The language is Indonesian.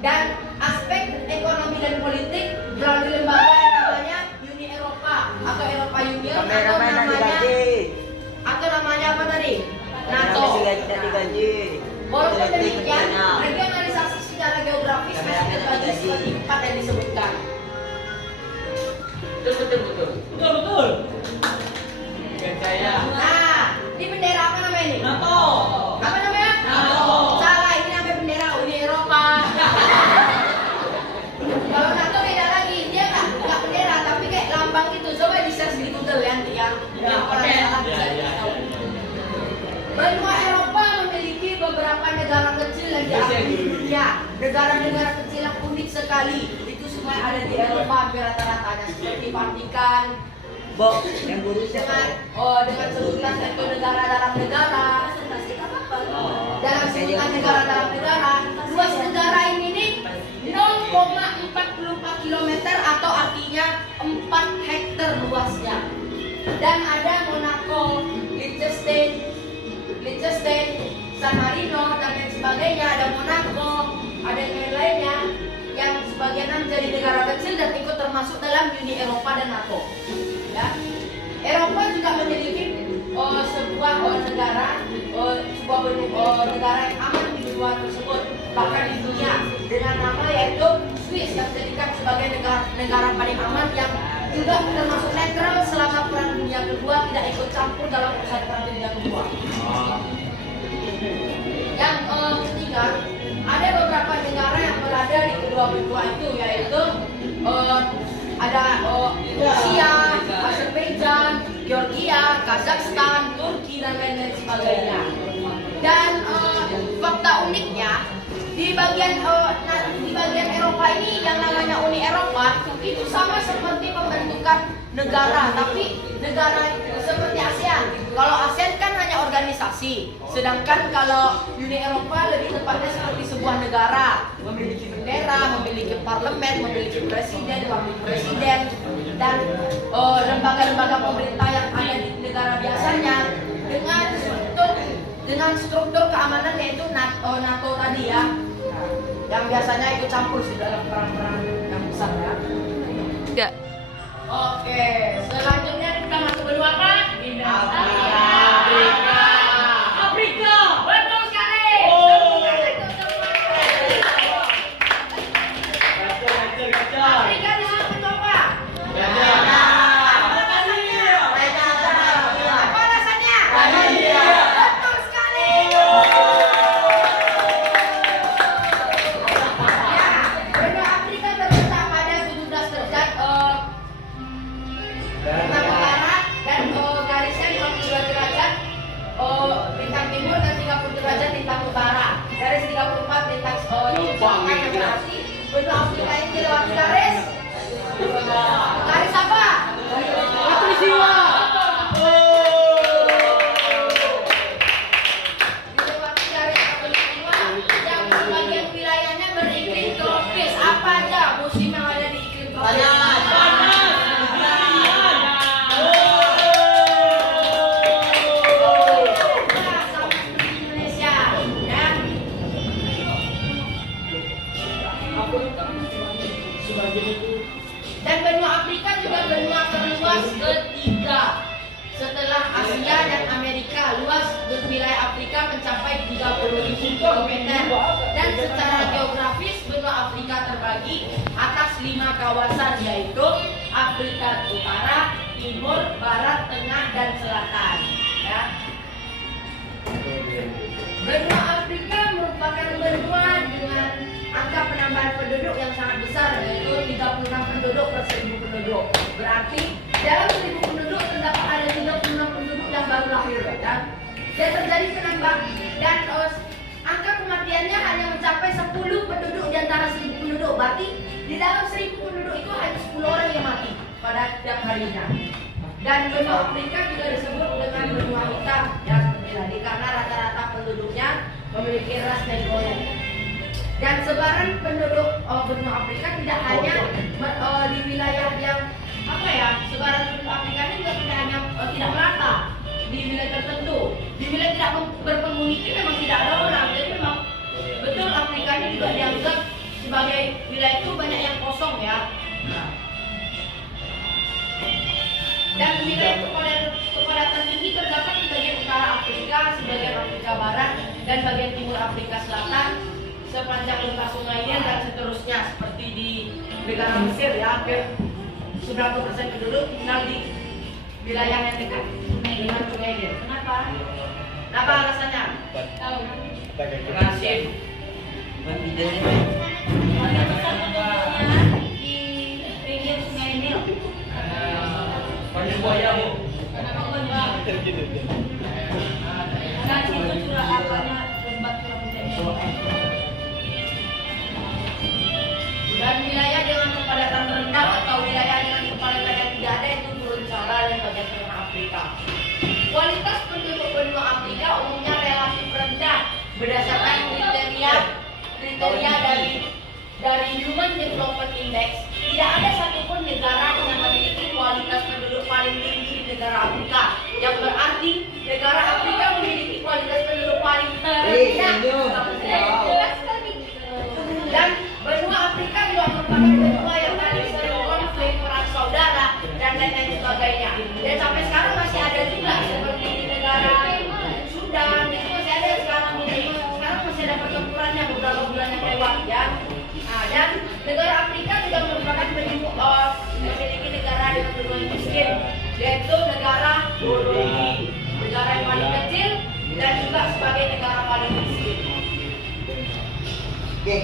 Dan aspek ekonomi dan politik melalui lembaga yang namanya Uni Eropa atau Eropa Union atau namanya apa tadi? NATO. Walaupun demikian, regionalisasi secara geografis masih terbagi seperti 4 yang disebutkan. Betul. Nah, di bendera apa namanya ini? NATO. Apa namanya? NATO. Salah, ini namanya bendera Uni Eropa. Kalau NATO beda lagi, dia nggak bendera tapi kayak lambang gitu. Coba di search di Google ya, yang orang salah bisa tahu. Benua Eropa memiliki beberapa negara kecil yang diakui di dunia. Negara-negara kecil yang unik sekali. Itu semua ada di Eropa hampir rata-ratanya seperti Vatikan. Dengan sebutan satu negara dalam negara. Dalam sebutan negara dalam negara, luas negara ini nih 0,44 km atau artinya 4 hektar luasnya. Dan ada Monaco, Liechtenstein, San Marino dan lain sebagainya. Ada Monaco, ada yang lainnya yang sebagian menjadi negara kecil dan ikut termasuk dalam Uni Eropa dan NATO. Ya. Eropa juga memiliki sebuah negara yang aman di benua tersebut, bahkan di dunia, dengan nama yaitu Swiss yang dijadikan sebagai negara paling aman yang juga termasuk netral selama Perang Dunia Kedua, tidak ikut campur dalam urusan Perang Dunia Kedua. Yang ketiga, ada beberapa negara yang berada di kedua benua itu, yaitu ada Rusia, Azerbaijan, Georgia, Kazakhstan, Turki dan lain-lain sebagainya. Dan fakta uniknya di bagian Eropa ini yang namanya Uni Eropa itu sama seperti pembentukan negara, tapi negara seperti ASEAN. Kalau ASEAN kan hanya organisasi, sedangkan kalau Uni Eropa lebih tepatnya seperti sebuah negara, memiliki bendera, memiliki parlemen, memiliki presiden, wakil presiden, dan lembaga-lembaga pemerintah yang ada di negara biasanya dengan struktur keamanan yaitu NATO tadi ya, yang biasanya ikut campur di dalam perang-perang yang besar ya. Enggak. Oke, selanjutnya kita masuk benua apa? Afrika. Betul sekali. Afrika disebut benua apa? Apa alasannya? Betul sekali. Ya, benua Afrika terletak pada 17 derajat bintang utara dan garisnya 52 derajat bintang timur dan 30 derajat bintang utara. Garis 34 bintang selatan yang berarti benua Afrika ini dilewati garis. Garis apa? Katulistiwa. Dilewati garis katulistiwa yang sebagian wilayahnya beriklim tropis. Apa aja musim yang ada di iklim tropis? Dan benua Afrika juga benua terluas ketiga setelah Asia dan Amerika. Luas wilayah Afrika mencapai 30.000 km. Dan secara geografis benua Afrika terbagi atas 5 kawasan, yaitu Afrika Utara, Timur, Barat, Tengah, dan Selatan. Ya. Benua Afrika merupakan benua dengan angka penambahan penduduk yang sangat besar, yaitu 36 penduduk per 1000 penduduk. Berarti dalam 1000 penduduk terdapat ada 36 penduduk yang baru lahir, dan terjadi penambahan dan angka kematiannya hanya mencapai 10 penduduk di antara 1000 penduduk. Berarti di dalam 1000 penduduk itu hanya 10 orang yang mati pada tiap harinya. Dan benua Afrika juga disebut dengan benua hitam, ya seperti tadi, karena rata-rata penduduknya memiliki ras Negroid. Dan sebaran penduduk benua Afrika tidak hanya di wilayah yang sebaran penduduk Afrika ini juga tidak hanya tidak merata di wilayah tertentu. Di wilayah tidak berpenghuni memang tidak ada orang. Jadi memang betul Afrika ini juga dianggap sebagai wilayah itu banyak yang kosong ya. Nah. Dan wilayah kepadatan tinggi terdapat di bagian utara Afrika, sebagian Afrika Barat, dan bagian timur Afrika Selatan, sepanjang lintas sungai Nil dan seterusnya, seperti di negara Mesir ya, hampir 90% penduduk tinggal di wilayah yang dekat dengan sungai Nil. Kenapa? Kenapa alasannya? Tahu. Terima kasih. Warga besar penduduknya di pinggir sungai Nil. Banyak buaya, Bu. Kenapa buaya? Dan itu curah apanya lembab curah hujan. Dan wilayah dengan kepadatan rendah atau wilayah dengan kepadatan yang tidak ada itu turun Sahara dan bagian tengah Afrika. Kualitas penduduk benua Afrika umumnya relatif rendah berdasarkan kriteria dari Human Development Index. Tidak ada satupun negara yang memiliki kualitas penduduk paling tinggi di negara Afrika, yang berarti negara Afrika memiliki kualitas penduduk paling rendah. Dan benua Afrika juga merupakan benua yang paling sering konflik, perang saudara, dan lain-lain sebagainya. Dan sampai sekarang masih ada juga seperti di negara Sudan, itu masih ada sekarang masih ada pertempurannya beberapa bulan yang lewat ya. Nah, dan negara Afrika juga merupakan memiliki negara dengan benua yang miskin, yaitu negara Burundi, negara yang paling kecil dan juga sebagai negara paling miskin. Oke,